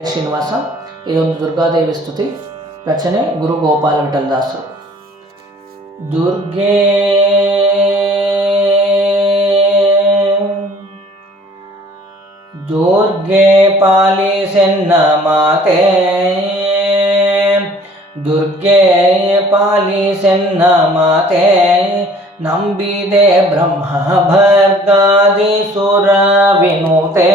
ಶ್ರೀನಿವಾಸ. ಇದೊಂದು ದುರ್ಗಾದೇವಿ ಸ್ತುತಿ. ರಚನೆ ಗುರು ಗೋಪಾಲ ವಿಠಲದಾಸರು. ದುರ್ಗೆ ದುರ್ಗೆ ಪಾಲಿಸೆನ್ನ ಮಾತೆ, ದುರ್ಗೆ ಪಾಲಿಸೆನ್ನ ಮಾತೆ, ನಂಬಿದೆ ಬ್ರಹ್ಮ ಭರ್ಗಾದಿ ಸುರ ವಿನುತೆ.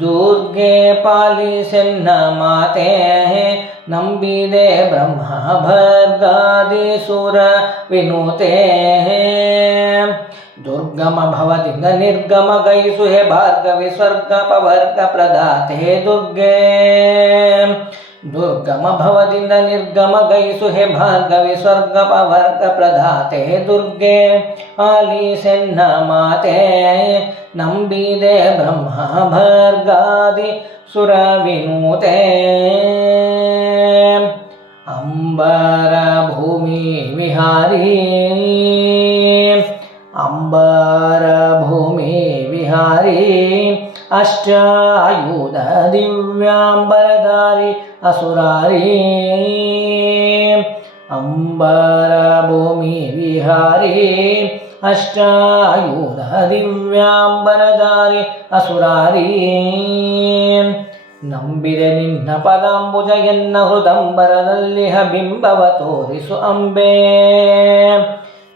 ದುರ್ಗೆ ಪಾಲಿಸೆನ್ನ ಮಾತೆ, ನಂಬಿದೆ ಬ್ರಹ್ಮ ಭರ್ಗಾದಿ ಸುರ ವಿನುತೆ. ದುರ್ಗಮ ಭವದಿಂದ ನಿರ್ಗಮ ಗೈಸು ಹೇ ಭಾರ್ಗವಿ ಸ್ವರ್ಗ ಪವರ್ಗ ಪ್ರದಾತೆ. ದುರ್ಗೆ ದುರ್ಗಮ ಭವದಿಂದ ನಿರ್ಗಮ ಗೈಸು ಹೇ ಭಾರ್ಗವಿ ಸ್ವರ್ಗ ಪವರ್ಗ ಪ್ರದಾತೆ. ದುರ್ಗೆ ಪಾಲಿಸೆನ್ನ ಮಾತೆ, ನಂಬಿದೆ ಬ್ರಹ್ಮ ಭರ್ಗಾದಿ ಸುರ ವಿನುತೆ. ಅಂಬರ ಭೂಮಿ ವಿಹಾರಿ, ಅಂಬರ ಭೂಮಿ ವಿಹಾರಿ, ಅಷ್ಟಾಯುಧ ದಿವ್ಯಾಂಬರಧಾರಿ ಅಸುರಾರಿ. ಅಂಬರ ಭೂಮಿ ವಿಹಾರಿ, ಅಷ್ಟಾಯುಧ ದಿವ್ಯಾಂಬರಧಾರಿ ಅಸುರಾರಿ. ನಂಬಿದೆ ನಿನ್ನ ಪದಾಂಬುಜ ಎನ್ನ ಹೃದಂಬರದಲ್ಲಿ ಬಿಂಬವ ತೋರಿಸು ಅಂಬೆ.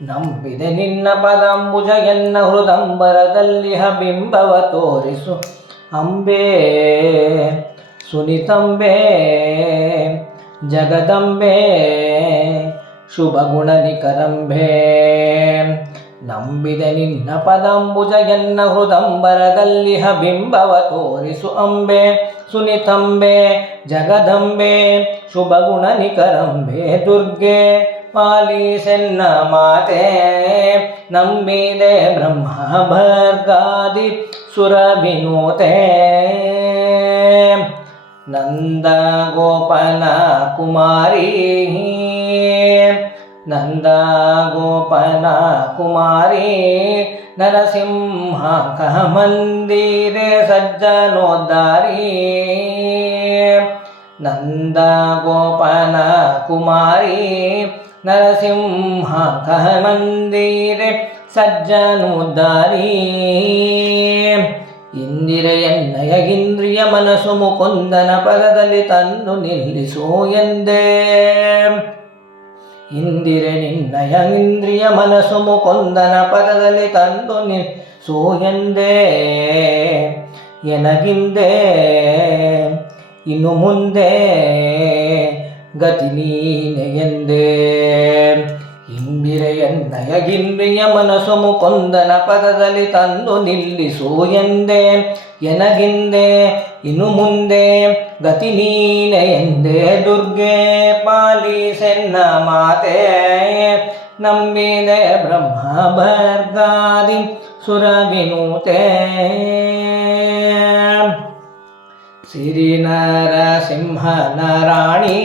ನಂಬಿದೆ ನಿನ್ನ ಪದಾಂಬುಜ ಎನ್ನ ಹೃದಂಬರದಲ್ಲಿ ಬಿಂಬವ ತೋರಿಸು ಅಂಬೆ. ಸುನಿತಂಬೆ ಜಗದಂಬೆ ಶುಭಗುಣ ನಿಕರಂಬೆ. ನಂಬಿದೆ ನಿನ್ನ ಪದಾಂಬುಜ ಎನ್ನ ಹೃದಂಬರದಲ್ಲಿ ಬಿಂಬವ ತೋರಿಸು ಅಂಬೆ. ಸುನಿತಂಬೆ ಜಗದಂಬೆ ಶುಭಗುಣ ನಿಕರಂಬೆ. ದುರ್ಗೆ ಪಾಲಿಸೆನ್ನ ಮಾತೆ, ನಂಬಿದೆ ಬ್ರಹ್ಮ ಭರ್ಗಾದಿ ಸುರ ವಿನುತೆ. ನಂದ ಗೋಪನ ಕುಮಾರಿ, ನಂದ ಗೋಪನ ಕುಮಾರಿ, ನರಸಿಂಹ ಕಹ ಮಂದಿರೆ ಸಜ್ಜನೋದ್ಧಾರಿ. ನಂದ ಗೋಪನ ಕುಮಾರಿ, ನರಸಿಂಹ ಕಹ ಮಂದಿರೆ ಸಜ್ಜನೋದ್ಧಾರಿ. ಇಂದಿರೆಯನ್ನಯಗಿಂದ್ರಿಯ ಮನಸ್ಸು ಮುಕುಂದನ ಪದದಲ್ಲಿ ತಂದು ನಿಲ್ಲಿಸು ಎಂದೇ. ಇಂದಿರೆ ನಿನ್ನಯ ಇಂದ್ರಿಯ ಮನಸ್ಸು ಮುಕುಂದನ ಪದದಲ್ಲಿ ತಂದು ನಿಲ್ಲಿಸು ಎಂದೇ. ಎನಗಿಂದೆ ಇನ್ನು ಮುಂದೆ ಗತಿ ನೀನೆ ಎಂದೇ. ಇಂದಿರೆಯನ್ನಯಗಿಂದ್ರಿಯ ಮನಸ್ಸು ಮುಕುಂದನ ಪದದಲ್ಲಿ ತಂದು ನಿಲ್ಲಿಸು ಎಂದೇ. ಎನಗಿಂದೆ ಇನ್ನು ಮುಂದೆ ಗತಿ ನೀನೆ ಎಂದೇ. ದುರ್ಗೆ ಪಾಲಿಸೆನ್ನ ಮಾತೆ, ನಂಬಿದೆ ಬ್ರಹ್ಮ ಭರ್ಗಾದಿ ಸುರ ವಿನುತೆ. ಸಿರಿ ನರಸಿಂಹನ ರಾಣಿ,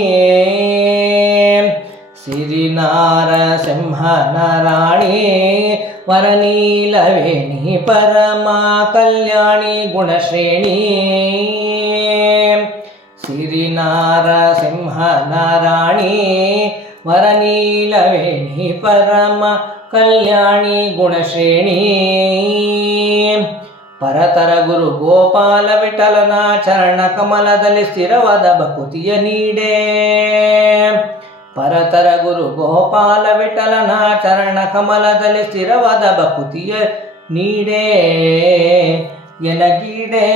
ಸಿರಿ ನರಸಿಂಹನ ರಾಣಿ, ವರನೀಲವೇಣಿ ಪರಮ ಕಲ್ಯಾಣಿ ಗುಣಶ್ರೇಣಿ. ಸಿರಿ ನರಸಿಂಹನ ರಾಣಿ, ವರನೀಲವೇಣಿ ಪರಮ ಕಲ್ಯಾಣಿ ಗುಣಶ್ರೇಣಿ. ಪರತರ ಗುರು ಗೋಪಾಲ ವಿಠಲನ ಚರಣ ಕಮಲದಲ್ಲಿ ಸ್ಥಿರವಾದ ಭಕುತಿಯ ನೀಡೆ. ಪರತರ ಗುರು ಗೋಪಾಲ ವಿಠಲನ ಚರಣ ಕಮಲದಲ್ಲಿ ಸ್ಥಿರವಾದ ಭಕುತಿಯ ನೀಡೆ. ಎನಗೀಡೆ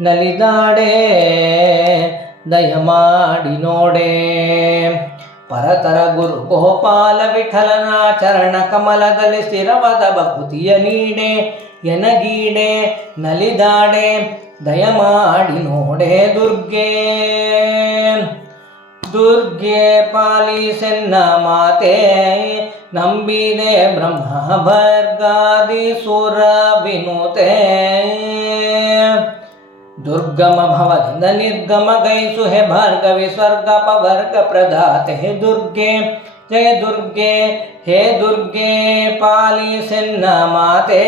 ನಲಿದಾಡೆ ದಯಮಾಡಿ ನೋಡೆ. ಪರತರ ಗುರು ಗೋಪಾಲ ವಿಠಲನ ಚರಣ ಕಮಲದಲ್ಲಿ ಸ್ಥಿರವಾದ ಭಕುತಿಯ ನೀಡೆ. ಎನಗೀಡೆ ನಲಿದಾಡೆ ದಯಮಾಡಿ ನೋಡೆ. ದುರ್ಗೆ ದುರ್ಗೆ ಪಾಲಿಸೆನ್ನ ಮಾತೆ, ನಂಬಿದೆ ಬ್ರಹ್ಮ ಭರ್ಗಾದಿ ಸುರ ವಿನುತೆ. ದುರ್ಗಮ ಭವದಿಂದ ನಿರ್ಗಮ ಗೈಸು ಹೇ ಭಾರ್ಗವಿ ಸ್ವರ್ಗ ಪವರ್ಗ ಪ್ರದಾತೆ. ದುರ್ಗೆ ಜಯ ದುರ್ಗೆ ಹೇ ದುರ್ಗೆ ಪಾಲಿಸೆನ್ನ ಮಾತೆ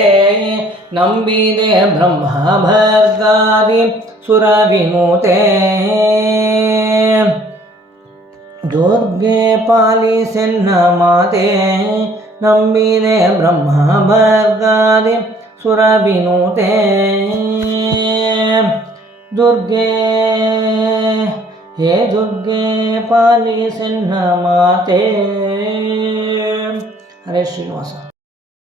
ನಂಬಿದೆ ಬ್ರಹ್ಮ ಭರ್ಗಾದಿ ಸುರ ವಿನುತೆ ದುರ್ಗೆ ಪಾಲಿಸೆನ್ನ ಮಾತೆ ನಂಬಿದೆ ಬ್ರಹ್ಮ ಭರ್ಗಾದಿ ಸುರ ವಿನುತೆ ದುರ್ಗೆ ಹೇ ದುರ್ಗೆ ಪಾಲಿಸೆನ್ನ ಮಾತೆ. ಹರೇ ಶ್ರೀನಿವಾಸ.